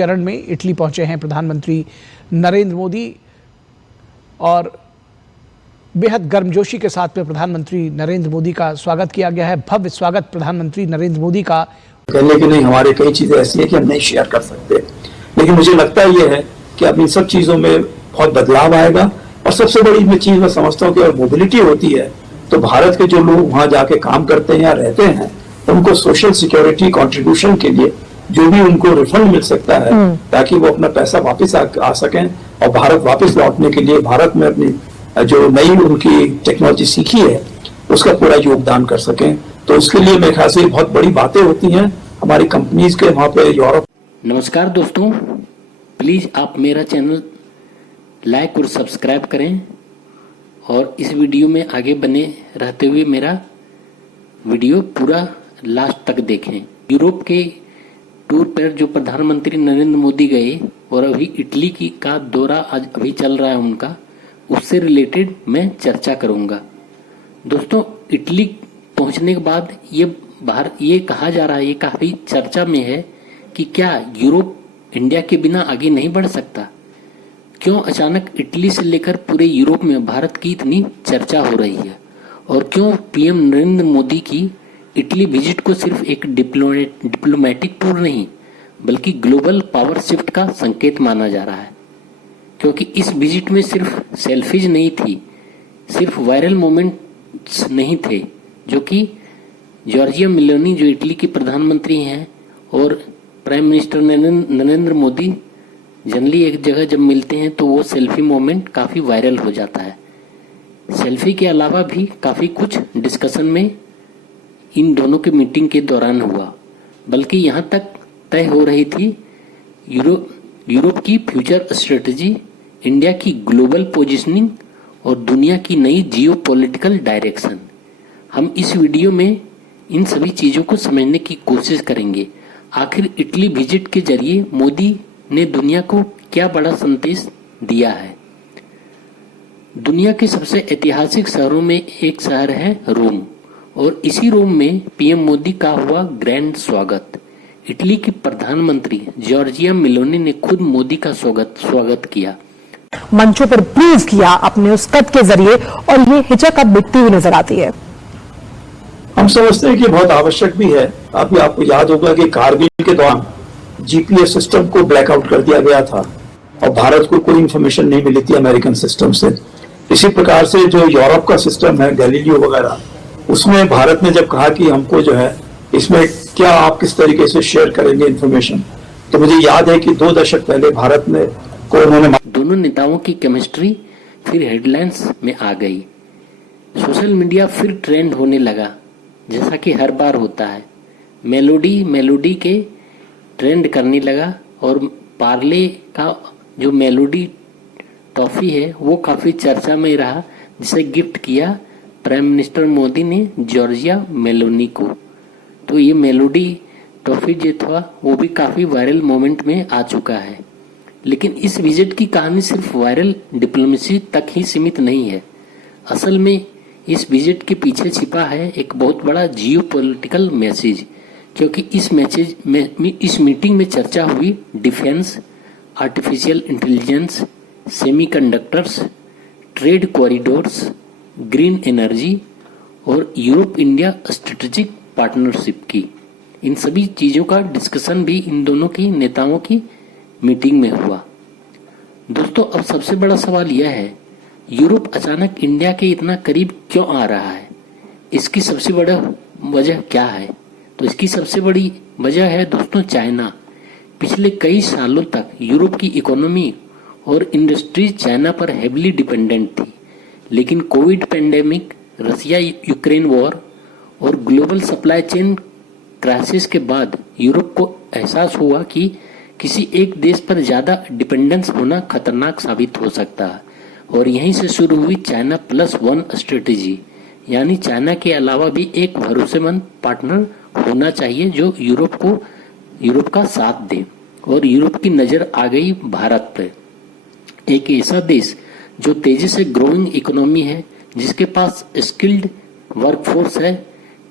चरण में इटली पहुंचे हैं प्रधानमंत्री नरेंद्र मोदी और बेहद गर्मजोशी के साथ में प्रधानमंत्री नरेंद्र मोदी का स्वागत किया गया है। भव्य स्वागत प्रधानमंत्री नरेंद्र मोदी का। कहने की नहीं, हमारे कई चीजें ऐसी है कि हम नहीं शेयर कर सकते, लेकिन मुझे लगता है ये है कि अब इन सब चीजों में बहुत बदलाव आएगा। और सबसे बड़ी मैं चीज मैं समझता हूँ कि अगर मोबिलिटी होती है तो भारत के जो लोग वहां जाके काम करते हैं या रहते हैं उनको सोशल सिक्योरिटी कंट्रीब्यूशन के लिए जो भी उनको रिफंड मिल सकता है ताकि वो अपना पैसा वापस आ सकें और भारत वापस लौटने के लिए भारत में अपनी जो नई उनकी टेक्नोलॉजी सीखी है उसका पूरा योगदान कर सकें। तो उसके लिए मेरे ख्याल से बहुत बड़ी बातें होती हैं हमारी कंपनीज के वहां पे यूरोप। नमस्कार दोस्तों, प्लीज आप मेरा चैनल लाइक और सब्सक्राइब करें और इस वीडियो में आगे बने रहते हुए मेरा वीडियो पूरा लास्ट तक देखें। यूरोप के टूर पर जो प्रधानमंत्री नरेंद्र मोदी गए और अभी इटली की का दौरा आज अभी चल रहा है उनका, उससे रिलेटेड मैं चर्चा करूंगा। दोस्तों, इटली पहुंचने के बाद ये कहा जा रहा है, ये काफी चर्चा में है कि क्या यूरोप इंडिया के बिना आगे नहीं बढ़ सकता। क्यों अचानक इटली से लेकर पूरे यूरोप में भारत की इतनी चर्चा हो रही है और क्यों पीएम नरेंद्र मोदी की इटली विजिट को सिर्फ एक डिप्लोमेटिक टूर नहीं बल्कि ग्लोबल पावर शिफ्ट का संकेत माना जा रहा है। क्योंकि इस विजिट में सिर्फ सेल्फीज नहीं थी, सिर्फ वायरल मोमेंट्स नहीं थे, जो कि जॉर्जिया मेलोनी जो इटली की प्रधानमंत्री हैं और prime minister Narendra Modi generally एक जगह जब मिलते हैं तो वो सेल्फी मोमेंट काफी वायरल हो जाता है। सेल्फी के अलावा भी काफी कुछ डिस्कशन में इन दोनों के मीटिंग के दौरान हुआ, बल्कि यहाँ तक तय हो रही थी यूरोप की फ्यूचर स्ट्रेटजी, इंडिया की ग्लोबल पोजीशनिंग और दुनिया की नई जियोपॉलिटिकल डायरेक्शन। हम इस वीडियो में इन सभी चीजों को समझने की कोशिश करेंगे। आखिर इटली विजिट के जरिए मोदी ने दुनिया को क्या बड़ा संदेश दिया है। दुनिया के सबसे ऐतिहासिक शहरों में एक शहर है रोम और इसी रोम में पीएम मोदी का हुआ ग्रैंड स्वागत। इटली की प्रधानमंत्री जॉर्जिया मेलोनी ने खुद मोदी का स्वागत किया, मंचों पर प्रूव किया अपने उस कद के जरिए और ये हिचक अब मिटती हुई नजर आती है। हम समझते हैं कि बहुत आवश्यक भी है। अभी आपको याद होगा कि कारगिल के दौरान जीपीएस सिस्टम को ब्लैकआउट कर दिया गया था और भारत को कोई इंफॉर्मेशन नहीं मिली थी अमेरिकन सिस्टम से। इसी प्रकार से जो यूरोप का सिस्टम है गैलीलियो वगैरह, उसमें भारत ने जब कहा कि हमको जो है इसमें क्या आप किस तरीके से शेयर करेंगे इंफॉर्मेशन, तो मुझे याद है कि 2 दशक पहले भारत में को उन्होंने दोनों नेताओं की केमिस्ट्री फिर हेडलाइंस में आ गई। सोशल मीडिया फिर ट्रेंड होने लगा, जैसा कि हर बार होता है। मेलोडी के ट्रेंड करने लगा और पार्ले का जो मेलोडी टॉफी है वो काफी चर्चा में रहा, जिसे गिफ्ट किया प्राइम मिनिस्टर मोदी ने जॉर्जिया मेलोनी को। तो ये मेलोडी टॉफी जो था वो भी काफी वायरल मोमेंट में आ चुका है। लेकिन इस विजिट की कहानी सिर्फ वायरल डिप्लोमेसी तक ही सीमित नहीं है। असल में इस विजिट के पीछे छिपा है एक बहुत बड़ा जियोपॉलिटिकल मैसेज, क्योंकि इस मीटिंग में चर्चा हुई defence, artificial intelligence, semiconductors, trade corridors, green energy और यूरोप इंडिया स्ट्रेटेजिक पार्टनरशिप की। इन सभी चीजों का डिस्कशन भी इन दोनों की नेताओं की मीटिंग में हुआ। दोस्तों, अब सबसे बड़ा सवाल यह है, यूरोप अचानक इंडिया के इतना करीब क्यों आ रहा है? इसकी सबसे बड़ा वजह क्या है? तो इसकी सबसे बड़ी वजह है दोस्तों चाइना। पिछले कई सालों तक यूरोप की इकोनॉमी और इंडस्ट्री चाइना पर हेवली डिपेंडेंट थी, लेकिन Covid pandemic, Russia Ukraine war और ग्लोबल सप्लाई चेन क्राइसिस के बाद यूरोप को एहसास हुआ कि किसी एक देश पर ज्यादा डिपेंडेंस होना खतरनाक साबित हो सकता है और यहीं से शुरू हुई चाइना +1 स्ट्रेटेजी, यानी चाइना के अलावा भी एक भरोसेमंद पार्टनर होना चाहिए जो यूरोप का साथ दे। और यूरोप की नजर आ गई भारत पर, एक ऐसा देश जो तेजी से ग्रोइंग इकोनॉमी है, जिसके पास स्किल्ड वर्कफोर्स है,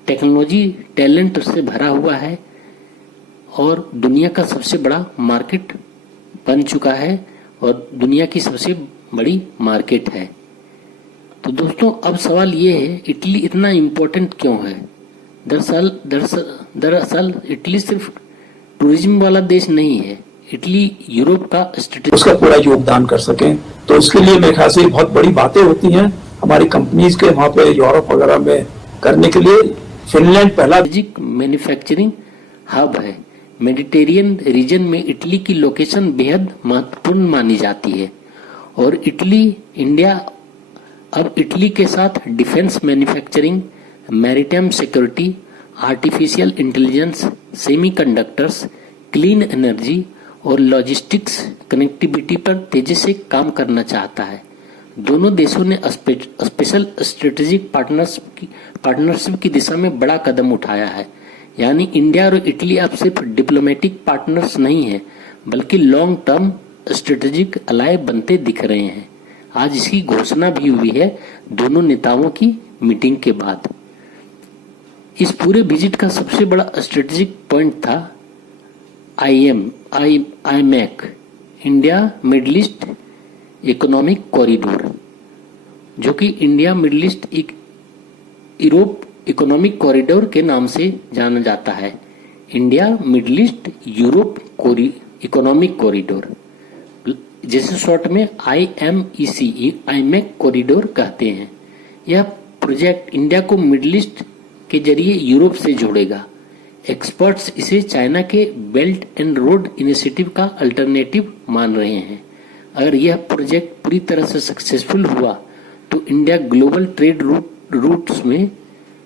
टेक्नोलॉजी टैलेंट से भरा हुआ है और दुनिया का सबसे बड़ा मार्केट बन चुका है और दुनिया की सबसे बड़ी मार्केट है। तो दोस्तों अब सवाल ये है, इटली इतना इम्पोर्टेंट क्यों है? दरअसल इटली सिर्फ टूरिज्म वाला देश नहीं है, इटली यूरोप का उसका पूरा योगदान कर सकें, तो उसके लिए मेरे ख्याल से बहुत बड़ी बातें होती हैं हमारी कंपनीज के वहां पे यूरोप वगैरह में करने के लिए। फिनलैंड पहला स्ट्रेटेजिक मैन्युफैक्चरिंग हब है। मेडिटेरियन रीजन में इटली की लोकेशन बेहद महत्वपूर्ण मानी जाती है और इंडिया अब इटली के साथ defence manufacturing, maritime security, artificial intelligence, semiconductors, clean energy और लॉजिस्टिक्स कनेक्टिविटी पर तेजी से काम करना चाहता है। दोनों देशों ने स्पेशल स्ट्रेटेजिक पार्टनरशिप की दिशा में बड़ा कदम उठाया है। यानी इंडिया और इटली अब सिर्फ डिप्लोमेटिक पार्टनर्स नहीं है, बल्कि लॉन्ग टर्म स्ट्रेटेजिक अलाय बनते दिख रहे हैं। आज इसकी घोषणा भी हुई है दोनों नेताओं की मीटिंग के बाद। इस पूरे विजिट का सबसे बड़ा स्ट्रेटेजिक पॉइंट था iMac, India middle east economic corridor, जो कि India middle east Europe economic corridor के नाम से जाना जाता है। India middle east Europe economic corridor, जिसे शॉर्ट में आईमैक कॉरिडोर कहते हैं। यह प्रोजेक्ट इंडिया को मिडिल ईस्ट के जरिए यूरोप से जोड़ेगा। एक्सपर्ट्स इसे चाइना के बेल्ट एंड रोड इनिशिएटिव का अल्टरनेटिव मान रहे हैं। अगर यह प्रोजेक्ट पूरी तरह से सक्सेसफुल हुआ तो इंडिया ग्लोबल ट्रेड रूट्स में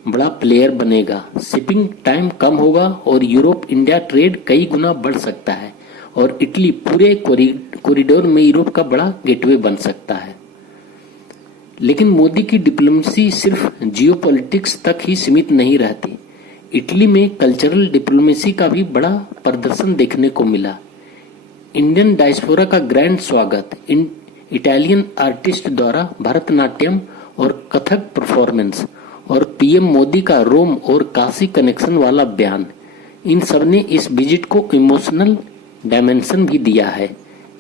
बड़ा प्लेयर बनेगा। शिपिंग टाइम कम होगा और यूरोप इंडिया ट्रेड कई गुना बढ़ सकता है और इटली पूरे कॉरिडोर में यूरोप का बड़ा गेटवे बन सकता है। लेकिन मोदी की डिप्लोमेसी सिर्फ जियोपॉलिटिक्स तक ही सीमित नहीं रहती। इटली में कल्चरल डिप्लोमेसी का भी बड़ा प्रदर्शन देखने को मिला। इंडियन डायस्पोरा का ग्रैंड स्वागत, इटालियन आर्टिस्ट द्वारा भरतनाट्यम और कथक परफॉर्मेंस और पीएम मोदी का रोम और काशी कनेक्शन वाला बयान, इन सब ने इस विजिट को इमोशनल डायमेंशन भी दिया है।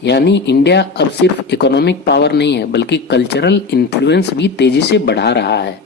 यानी इंडिया अब सिर्फ इकोनॉमिक पावर नहीं है, बल्कि कल्चरल इन्फ्लुएंस भी तेजी से बढ़ा रहा है।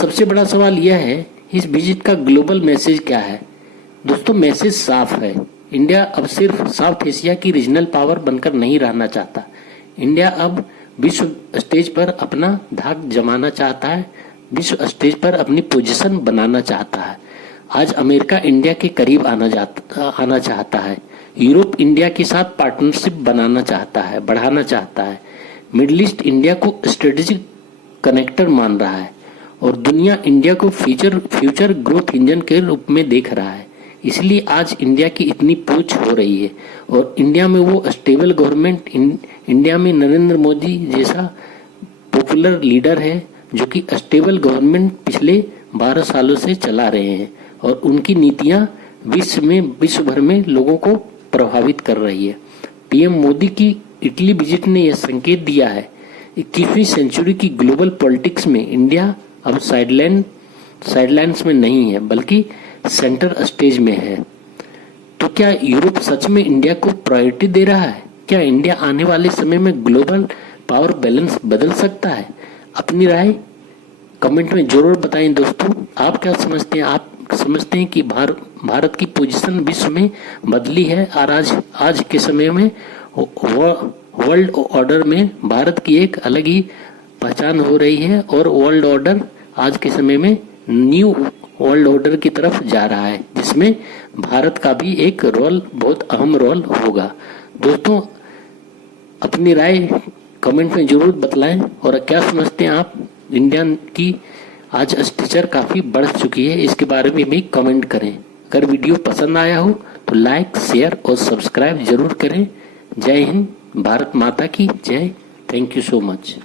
सबसे बड़ा सवाल यह है, इस विजिट का ग्लोबल मैसेज क्या है? दोस्तों, मैसेज साफ है। इंडिया अब सिर्फ साउथ एशिया की रीजनल पावर बनकर नहीं रहना चाहता। इंडिया अब विश्व स्टेज पर अपना धाक जमाना चाहता है, विश्व स्टेज पर अपनी पोजीशन बनाना चाहता है। आज अमेरिका इंडिया के करीब आना चाहता है। यूरोप इंडिया के साथ पार्टनरशिप बनाना चाहता है, बढ़ाना चाहता है। मिडिल ईस्ट इंडिया को स्ट्रेटेजिक कनेक्टर मान रहा है और दुनिया इंडिया को फ्यूचर ग्रोथ इंजन के रूप में देख रहा है। इसलिए आज इंडिया की इतनी पूछ हो रही है और इंडिया में वो स्टेबल गवर्नमेंट, इंडिया में नरेंद्र मोदी जैसा पॉपुलर लीडर है जो कि स्टेबल गवर्नमेंट पिछले 12 सालों से चला रहे हैं और उनकी नीतियां विश्व भर में लोगों को प्रभावित कर रही है। पीएम मोदी की इटली विजिट ने यह संकेत दिया है 21वीं सेंचुरी की ग्लोबल पॉलिटिक्स में इंडिया अब साइडलाइंस में नहीं है, बल्कि सेंटर स्टेज में है। तो क्या यूरोप सच में इंडिया को प्रायोरिटी दे रहा है? क्या इंडिया आने वाले समय में ग्लोबल पावर बैलेंस बदल सकता है? अपनी राय कमेंट में जरूर बताएं दोस्तों। आप क्या समझते हैं? आप समझते हैं कि भारत की पोजीशन विश्व में बदली है और आज के समय में वर्ल्ड ऑर्डर में भारत की एक अलग ही पहचान हो रही है और वर्ल्ड ऑर्डर आज के समय में न्यू वर्ल्ड ऑर्डर की तरफ जा रहा है, जिसमें भारत का भी एक रोल, बहुत अहम रोल होगा। दोस्तों, अपनी राय कमेंट में जरूर बतलाएं और क्या समझते हैं आप इंडिया की आज स्ट्रक्चर काफ़ी बढ़ चुकी है, इसके बारे में भी कमेंट करें। अगर वीडियो पसंद आया हो तो लाइक, शेयर और सब्सक्राइब जरूर करें। जय हिंद, भारत माता की जय। Thank you so much.